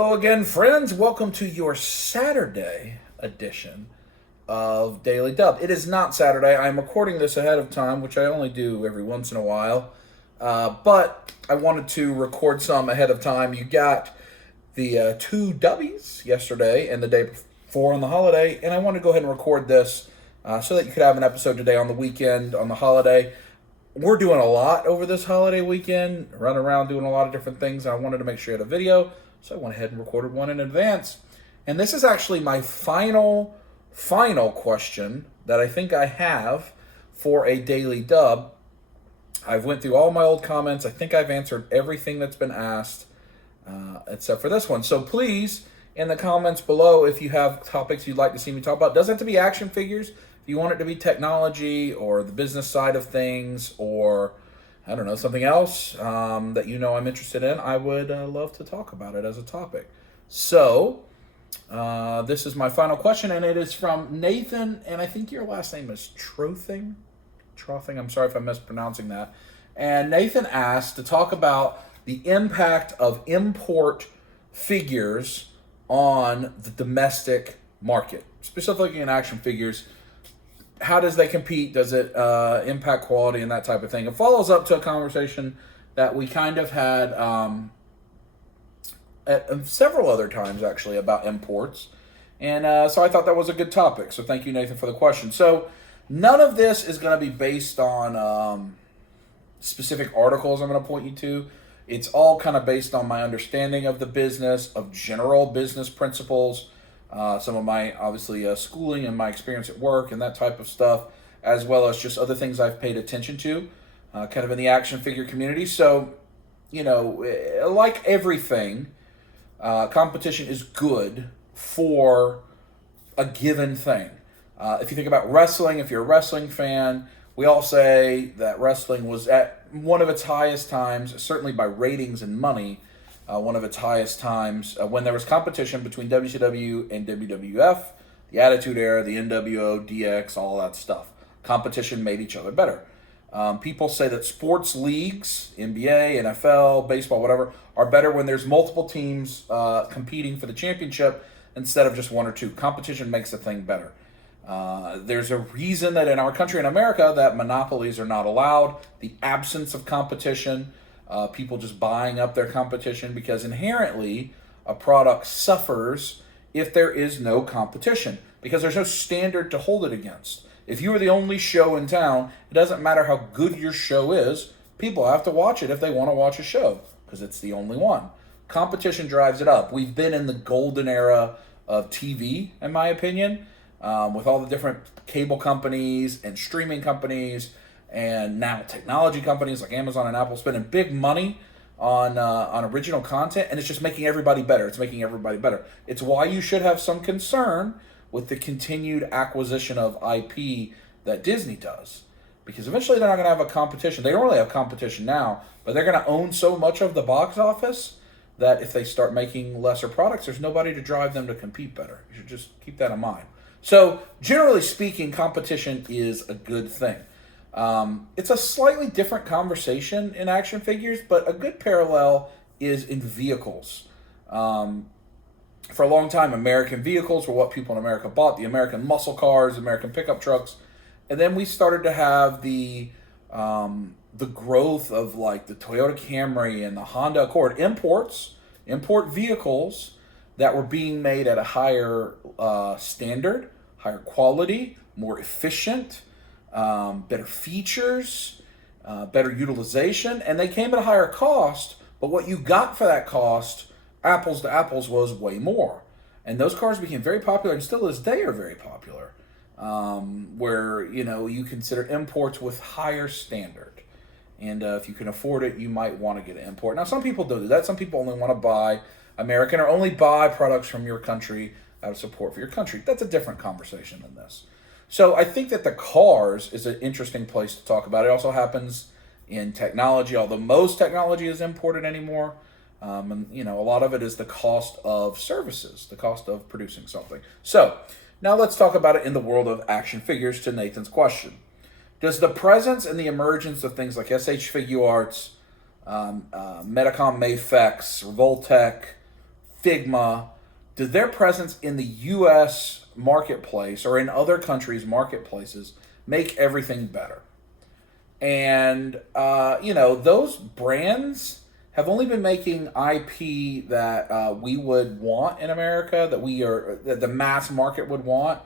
Hello again, friends. Welcome to your Saturday edition of Daily Dub. It is not Saturday. I'm recording this ahead of time, which I only do every once in a while. But I wanted to record some ahead of time. You got the two W's yesterday and the day before on the holiday, and I wanted to go ahead and record this so that you could have an episode today on the weekend, on the holiday. We're doing a lot over this holiday weekend, running around doing a lot of different things. I wanted to make sure you had a video, so I went ahead and recorded one in advance. And this is actually my final question that I think I have for a daily dub. I've went through all my old comments. I think I've answered everything that's been asked, except for this one. So please, in the comments below, if you have topics you'd like to see me talk about, doesn't have to be action figures. If you want it to be technology or the business side of things, or I don't know, something else that you know I'm interested in, I would love to talk about it as a topic. So this is my final question, and it is from Nathan, and I think your last name is Trothing. I'm sorry if I'm mispronouncing that. And Nathan asked to talk about the impact of import figures on the domestic market, specifically in action figures. How does they compete? Does it impact quality and that type of thing? It follows up to a conversation that we kind of had at several other times, actually, about imports. And so I thought that was a good topic. So thank you, Nathan, for the question. So none of this is going to be based on specific articles I'm going to point you to. It's all kind of based on my understanding of the business, of general business principles, some of my, obviously, schooling and my experience at work and that type of stuff, as well as just other things I've paid attention to, kind of in the action figure community. So, you know, like everything, competition is good for a given thing. If you think about wrestling, if you're a wrestling fan, we all say that wrestling was at one of its highest times, certainly by ratings and money, one of its highest times when there was competition between WCW and WWF, the Attitude Era, the NWO, DX, all that stuff. Competition made each other better. People say that sports leagues, NBA, NFL, baseball, whatever, are better when there's multiple teams competing for the championship instead of just one or two. Competition makes a thing better. There's a reason that in our country, in America, that monopolies are not allowed. The absence of competition, people just buying up their competition, because inherently a product suffers if there is no competition, because there's no standard to hold it against. If you are the only show in town, it doesn't matter how good your show is, people have to watch it if they want to watch a show, because it's the only one. Competition drives it up. We've been in the golden era of TV, in my opinion, with all the different cable companies and streaming companies, and now technology companies like Amazon and Apple spending big money on original content, and it's just making everybody better. It's making everybody better. It's why you should have some concern with the continued acquisition of IP that Disney does, because eventually they're not going to have a competition. They don't really have competition now, but they're going to own so much of the box office that if they start making lesser products, there's nobody to drive them to compete better. You should just keep that in mind. So generally speaking, competition is a good thing. It's a slightly different conversation in action figures, but a good parallel is in vehicles. For a long time, American vehicles were what people in America bought, the American muscle cars, American pickup trucks. And then we started to have the growth of like the Toyota Camry and the Honda Accord, import vehicles that were being made at a higher standard, higher quality, more efficient, better features, better utilization, and they came at a higher cost, but what you got for that cost, apples to apples, was way more. And those cars became very popular, and still this day are very popular, where, you know, you consider imports with higher standard. And if you can afford it, you might want to get an import. Now, some people do that. Some people only want to buy American, or only buy products from your country out of support for your country. That's a different conversation than this. So I think that the cars is an interesting place to talk about. It also happens in technology, although most technology is imported anymore. And, you know, a lot of it is the cost of services, the cost of producing something. So now let's talk about it in the world of action figures, to Nathan's question. Does the presence and the emergence of things like SH Figuarts, Medicom Mafex, Revoltech, Figma, does their presence in the U.S. marketplace or in other countries' marketplaces make everything better? And those brands have only been making IP that we would want in America, that the mass market would want,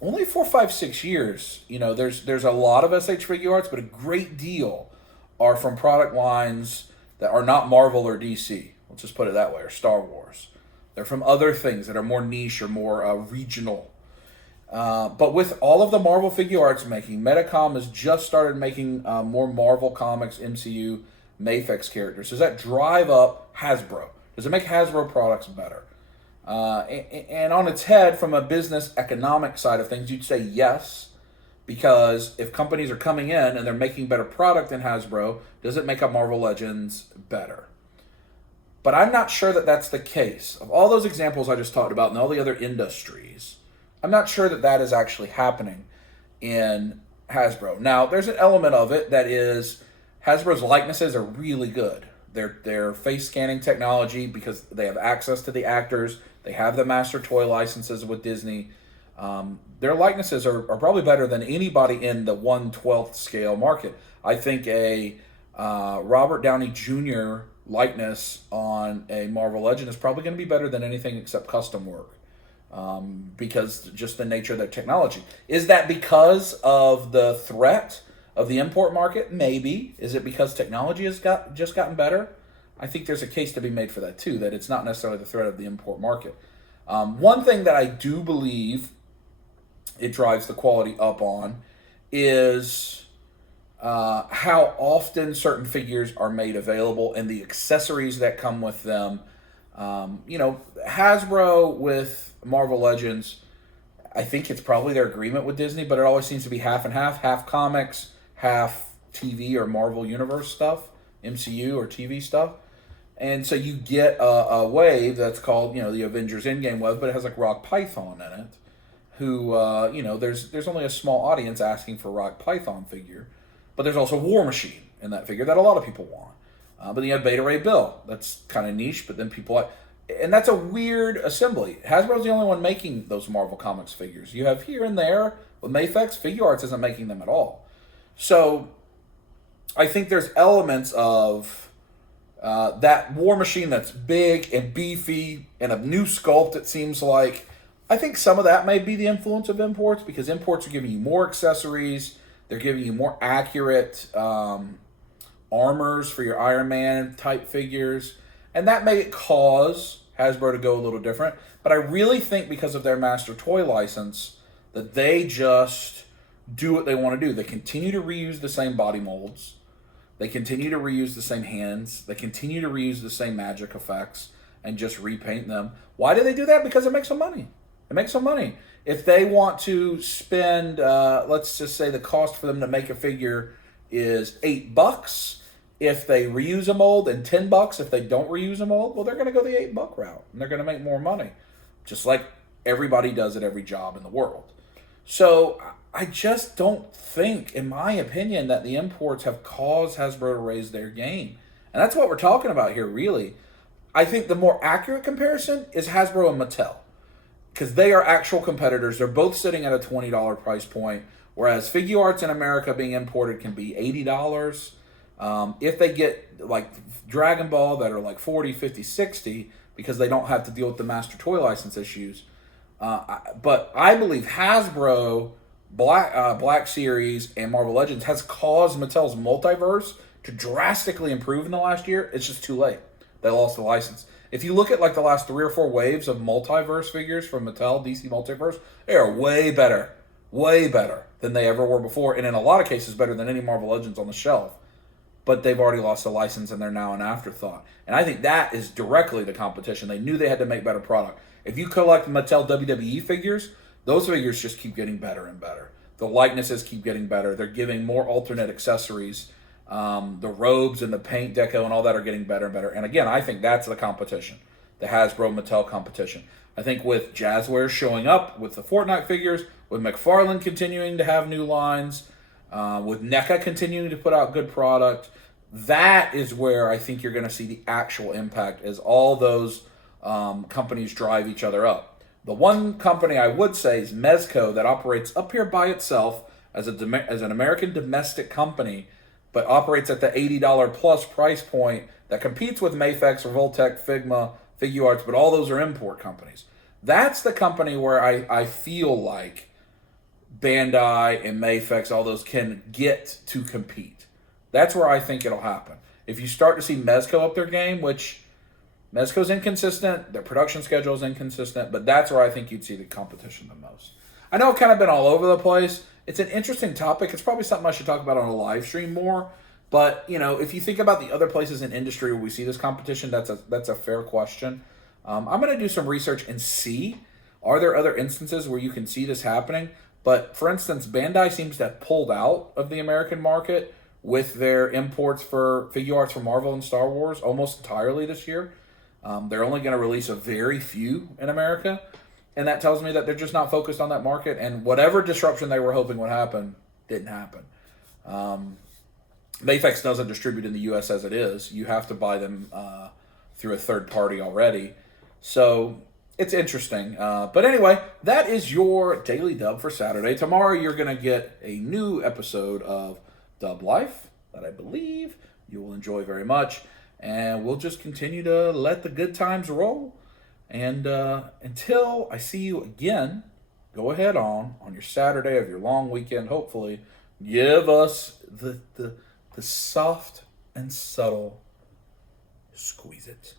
only 4, 5, 6 years. There's a lot of SH Figure Arts, but a great deal are from product lines that are not Marvel or DC. Let's just put it that way, or Star Wars. They're from other things that are more niche or more regional. But with all of the Marvel Figure Arts making, Metacom has just started making more Marvel Comics, MCU, Mafex characters. Does that drive up Hasbro? Does it make Hasbro products better? And on its head, from a business economic side of things, you'd say yes, because if companies are coming in and they're making better product than Hasbro, does it make up Marvel Legends better? But I'm not sure that that's the case. Of all those examples I just talked about and all the other industries, I'm not sure that that is actually happening in Hasbro. Now, there's an element of it that is Hasbro's likenesses are really good. Their face scanning technology, because they have access to the actors, they have the master toy licenses with Disney. Their likenesses are probably better than anybody in the 1/12th scale market. I think a Robert Downey Jr. likeness on a Marvel Legend is probably going to be better than anything except custom work. Because just the nature of their technology. Is that because of the threat of the import market? Maybe. Is it because technology has just gotten better? I think there's a case to be made for that too, that it's not necessarily the threat of the import market. One thing that I do believe it drives the quality up on is how often certain figures are made available and the accessories that come with them. Hasbro with Marvel Legends, I think it's probably their agreement with Disney, but it always seems to be half and half comics, half TV or Marvel Universe stuff, MCU or TV stuff. And so you get a wave that's called, the Avengers Endgame wave, but it has like Rock Python in it, who, there's only a small audience asking for Rock Python figure, but there's also War Machine in that figure that a lot of people want. But then you have Beta Ray Bill. That's kind of niche, but then people like... And that's a weird assembly. Hasbro's the only one making those Marvel Comics figures. You have here and there, with Mafex, Figure Arts isn't making them at all. So, I think there's elements of that War Machine that's big and beefy and a new sculpt, it seems like. I think some of that may be the influence of imports, because imports are giving you more accessories. They're giving you more accurate armors for your Iron Man type figures. And that may cause Hasbro to go a little different. But I really think because of their master toy license that they just do what they want to do. They continue to reuse the same body molds. They continue to reuse the same hands. They continue to reuse the same magic effects and just repaint them. Why do they do that? Because it makes them money. It makes them money. If they want to spend, let's just say the cost for them to make a figure is $8, if they reuse a mold, and $10 if they don't reuse a mold, well, they're going to go the $8 route, and they're going to make more money, just like everybody does at every job in the world. So I just don't think, in my opinion, that the imports have caused Hasbro to raise their game. And that's what we're talking about here, really. I think the more accurate comparison is Hasbro and Mattel, because they are actual competitors. They're both sitting at a $20 price point, whereas Figure Arts in America being imported can be $80. If they get like Dragon Ball that are like 40, 50, 60, because they don't have to deal with the master toy license issues. But I believe Hasbro, Black Series, and Marvel Legends has caused Mattel's multiverse to drastically improve in the last year. It's just too late. They lost the license. If you look at like the last 3 or 4 waves of multiverse figures from Mattel, DC Multiverse, they are way better than they ever were before. And in a lot of cases, better than any Marvel Legends on the shelf. But they've already lost the license and they're now an afterthought. And I think that is directly the competition. They knew they had to make better product. If you collect Mattel WWE figures, those figures just keep getting better and better. The likenesses keep getting better. They're giving more alternate accessories. The robes and the paint deco and all that are getting better and better. And again, I think that's the competition. The Hasbro-Mattel competition. I think with Jazzware showing up with the Fortnite figures, with McFarlane continuing to have new lines, with NECA continuing to put out good product, that is where I think you're going to see the actual impact, as all those companies drive each other up. The one company I would say is Mezco, that operates up here by itself as as an American domestic company, but operates at the $80 plus price point that competes with Mafex, Revoltech, Figma, Figuarts, but all those are import companies. That's the company where I feel like Bandai and Mafex, all those, can get to compete. That's where I think it'll happen. If you start to see Mezco up their game, which Mezco's inconsistent, their production schedule is inconsistent, but that's where I think you'd see the competition the most. I know I've kind of been all over the place. It's an interesting topic. It's probably something I should talk about on a live stream more. But, you know, if you think about the other places in industry where we see this competition, that's a fair question. I'm going to do some research and see, are there other instances where you can see this happening? But, for instance, Bandai seems to have pulled out of the American market with their imports for Figuarts for Marvel and Star Wars almost entirely this year. They're only going to release a very few in America. And that tells me that they're just not focused on that market. And whatever disruption they were hoping would happen didn't happen. Mafex doesn't distribute in the U.S. as it is. You have to buy them through a third party already. So it's interesting. But anyway, that is your Daily Dub for Saturday. Tomorrow you're going to get a new episode of Dub Life that I believe you will enjoy very much. And we'll just continue to let the good times roll. And until I see you again, go ahead on your Saturday of your long weekend, hopefully, give us the soft and subtle squeeze it.